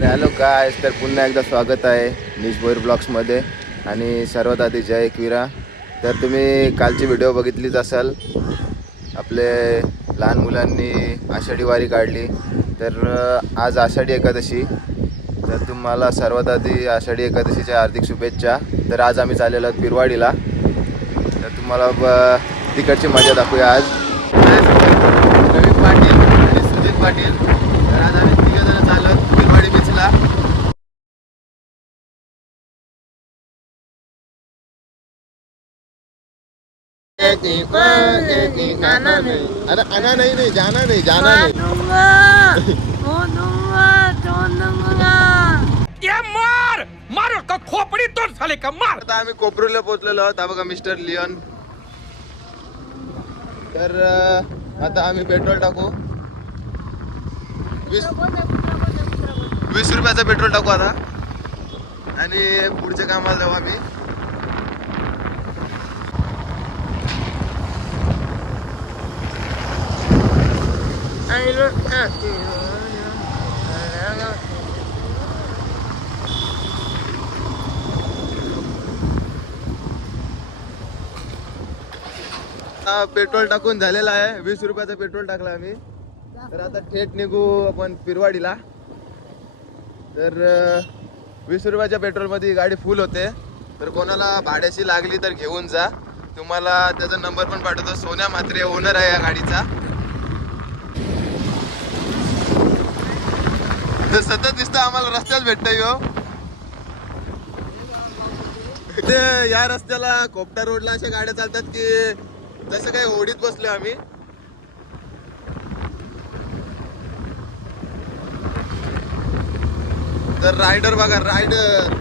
Hello काय तर पुन्हा एकदा स्वागत आहे निश भोईर ब्लॉग्समध्ये. आणि सर्वात आधी जय एकविरा. तर तुम्ही कालची व्हिडिओ बघितलीच असाल. आपले लहान मुलांनी आषाढी वारी काढली. तर आज आषाढी एकादशी. तर तुम्हाला सर्वात आधी आषाढी एकादशीच्या हार्दिक शुभेच्छा. तर आज आम्ही चाललेलो आहोत पिरवाडीला तर तुम्हाला ब- तिकडची मजा दाखवूया आज. पाटील आणि सुजित पाटील तर आज आम्ही तिघ जण चाललो आहोत पिरवाडी बीचला अरे आना नाही नाही जाना नाही जाना नाही. ये मार! मार का खोपडी तोड झाले का? मार! आता आम्ही कोपरूला पोहोचलेलो आहोत. बघा मिस्टर लिओन. तर आता आम्ही पेट्रोल टाकू. वीस वीस रुपयाचं पेट्रोल टाकू आता. आणि पुढच्या कामाला जाऊ आम्ही आता पेट्रोल टाकून झालेला आहे. वीस रुपयाचं पेट्रोल टाकलं आम्ही. तर आता थेट निघू आपण पिरवाडीला तर वीस रुपयाच्या पेट्रोलमध्ये गाडी फुल होते. तर कोणाला भाड्याची लागली तर घेऊन जा. तुम्हाला त्याचा नंबर पण पाठवतो. सोन्या मात्रे ओनर आहे या गाडीचा. तर सतत दिसतं आम्हाला रस्त्यात भेटतंय यो. ते या रस्त्याला कोपटा रोडला अशा गाड्या चालतात की जसं काही ओढीत बसलो आम्ही. तर रायडर बघा रायडर.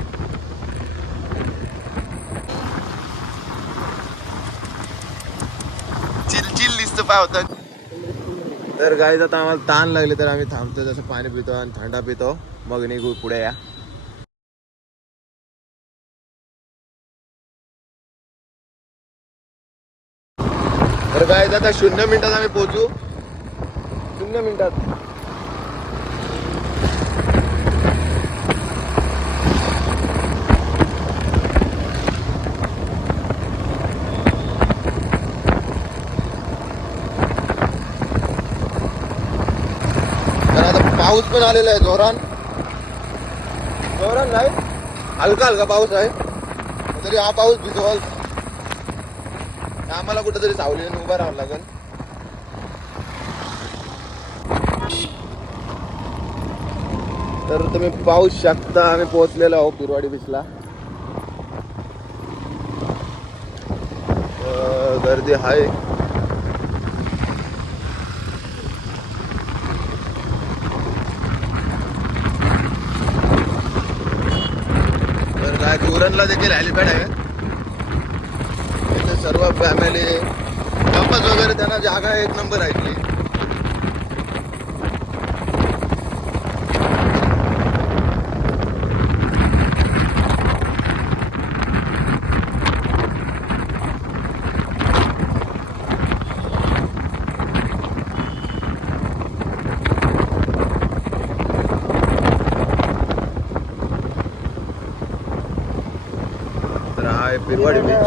चिल चिल पाय होतं. तर गाईज आता आम्हाला ताण लागले तर आम्ही थांबतो जसं पाणी पितो आणि थंडा पितो. मग निघू पुढे या. तर गाईज आता शून्य मिनिटात आम्ही पोहोचू. शून्य मिनिटात तर आता पाऊस पण आलेला आहे जोरान. जोरान नाही. हलका हलका पाऊस आहे. तरी हा पाऊस भिजवाल. आम्हाला कुठेतरी सावलीने उभा राहावं लागेल. तर तुम्ही पाहू शकता आम्ही पोहोचलेलो आहोत पिरवाडी बीचला गर्दी आहे तर काय देखील हेलिपॅड आहे. इथे सर्व फॅमिली कॅम्पस वगैरे त्यांना जागा एक नंबर आहे इथली तर हा आहे पिरवाडी बीच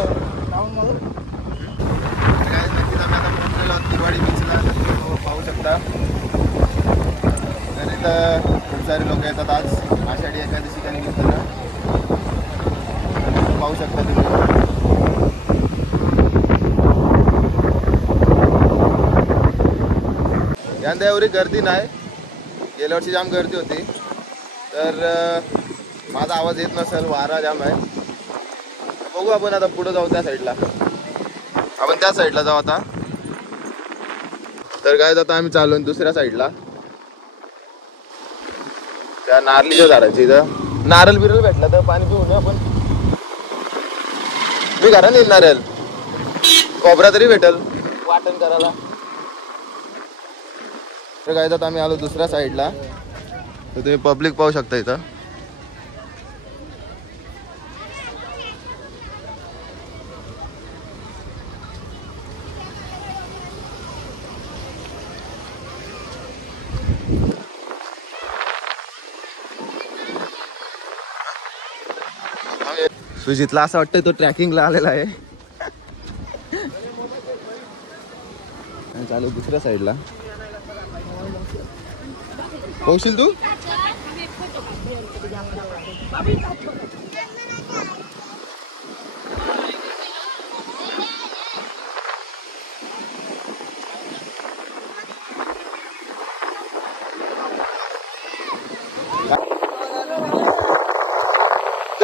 काय नक्कीच आम्ही आता पोहोचलेलो आहोत पिरवाडी बीचला पाहू शकता तर इथं खूप सारे लोक येतात आज आषाढी एकादशीच्या निमित्तानं तर पाहू शकता तुम्ही यंदा एवढी गर्दी नाही. गेल्या वर्षी जाम गर्दी होती. तर माझा आवाज येत नसेल वारा जाम आहे. बघू आपण आता पुढे जाऊ त्या साईडला आपण त्या साईडला जाऊ आता. तर काय आता आम्ही चालून दुसऱ्या साईडला त्या नारळीच्या झाडाची इथं. नारळ बिरल भेटला तर पाणी पिऊ आपण. मी घरा नेईल नारळ. कोबरा तरी भेटल. वाटण करायला. तर काय आता आम्ही आलो दुसऱ्या साईडला तर तुम्ही पब्लिक पाहू शकता इथं. सुजितला असं वाटतं तो ट्रॅकिंगला आलेला आहे. चालू दुसऱ्या साईडला. पोहशील तू?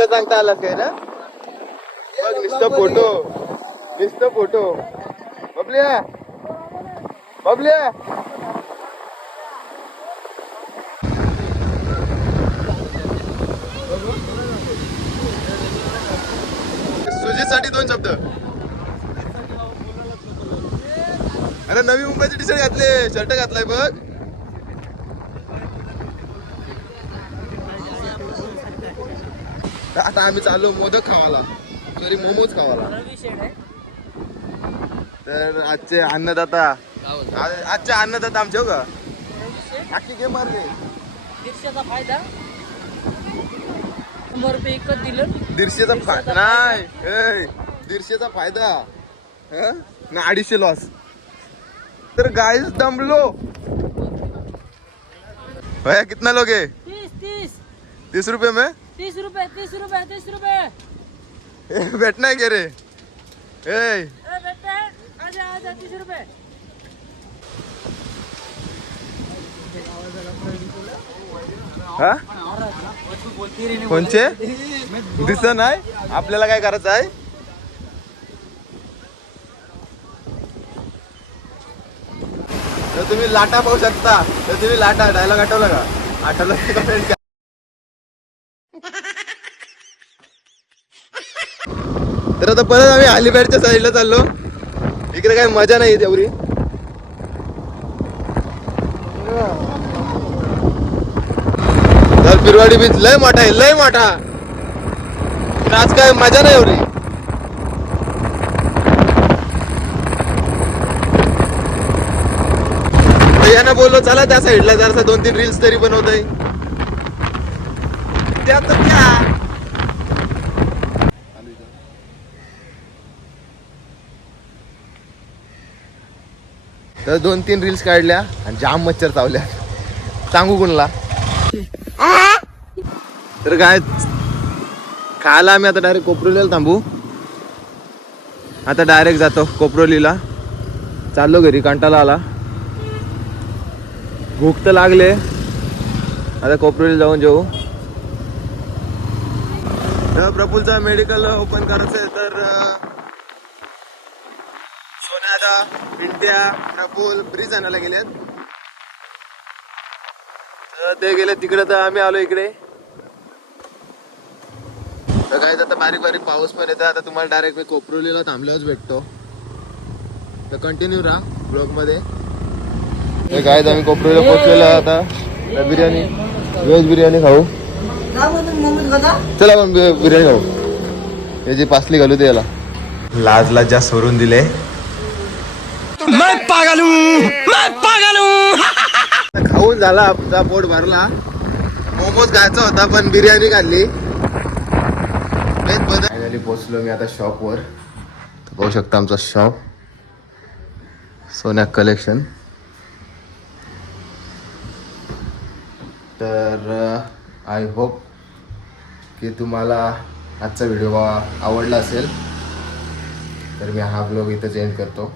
सांगता आलं काय ना नुसतं फोटो. नुसतं फोटो. बबल्या. बबल्या. सुजितसाठी दोन शब्द. अरे नवी मुंबईचे टी शर्ट घातले. शर्ट घातलाय बघ. आता आम्ही चाललो मोदक खावाला सॉरी मोमोज खावाला. तर आजचे अन्नदाता. आजचे अन्नदाता आमचे हो का? आखी गेम मारले दीडशेचा फायदा. शंभर रुपये एकच दिलं. दीडशेचा फायदा. नाही दीडशेचा फायदा. हं? ना अडीचशे लॉस तर गाईस दमलो. भैया कितना लोगे? तीस तीस. तीस रुपये में? तीस रुपये तीस रुपये तीस रुपये. ए, बैठना है क्या रे ए हा? कोणचे? दिसत नाही? आपल्याला काय करायचं आहे? तर तुम्ही लाटा पाहू शकता. तर तुम्ही लाटा डायलॉग आठवला का? आठवला की comment करा. तर आता परत आम्ही अलिबागच्या साईडला चाललो. इकडे काय मजा नाही तेवढी. तर बिरवाडी बीच लय मोठा आहे लय मोठा. आज काय मजा नाही एवढी. भैयानं बोललो चला त्या साईडला जरासा दोन तीन रील्स तरी बनवत आहे त्या. तर दोन तीन रील्स काढल्या आणि जाम मच्छर चावल्या. सांगू कोणला? तर काय खायला आम्ही आता डायरेक्ट कोपरोलीला थांबू. आता डायरेक्ट जातो कोपरोलीला. चाललो घरी कंटाला आला. भूक तर लागले. आता कोपरोलीला जाऊन जेऊ. प्रफुलचा मेडिकल ओपन करायचं आहे तर अं, सोन्यादा प्रफुल ब्रिज आणायला गेलेत. तर ते गेले तिकडे तर आम्ही आलो इकडे. तर काय आता बारीक बारीक पाऊस पण येतो आता तुम्हाला डायरेक्ट मी कोपरोलीला थांबल्यावरच भेटतो. तर कंटिन्यू राहा ब्लॉगमध्ये तर काय आम्ही कोपरोलीला पोहोचलेलो आता. बिर्याणी व्हेज बिर्याणी खाऊ. चला आपण बि- बिर्याणी खाऊ. याची पासली घालू दे याला. लाज लाज जास्त सोडून दिले. मैं पागल हूँ मैं पागल हूँ खाऊन झाला आमचा पोट भरला. मोमोज खायचा होता पण बिर्याणी खाल्ली. फायनली पोचलो मी आता शॉपवर पाहू शकता आमचा शॉप सोन्या कलेक्शन तर uh, आय होप की तुम्हाला आजचा व्हिडिओ आवडला असेल. तर मी हा ब्लॉग इथं चेंज करतो.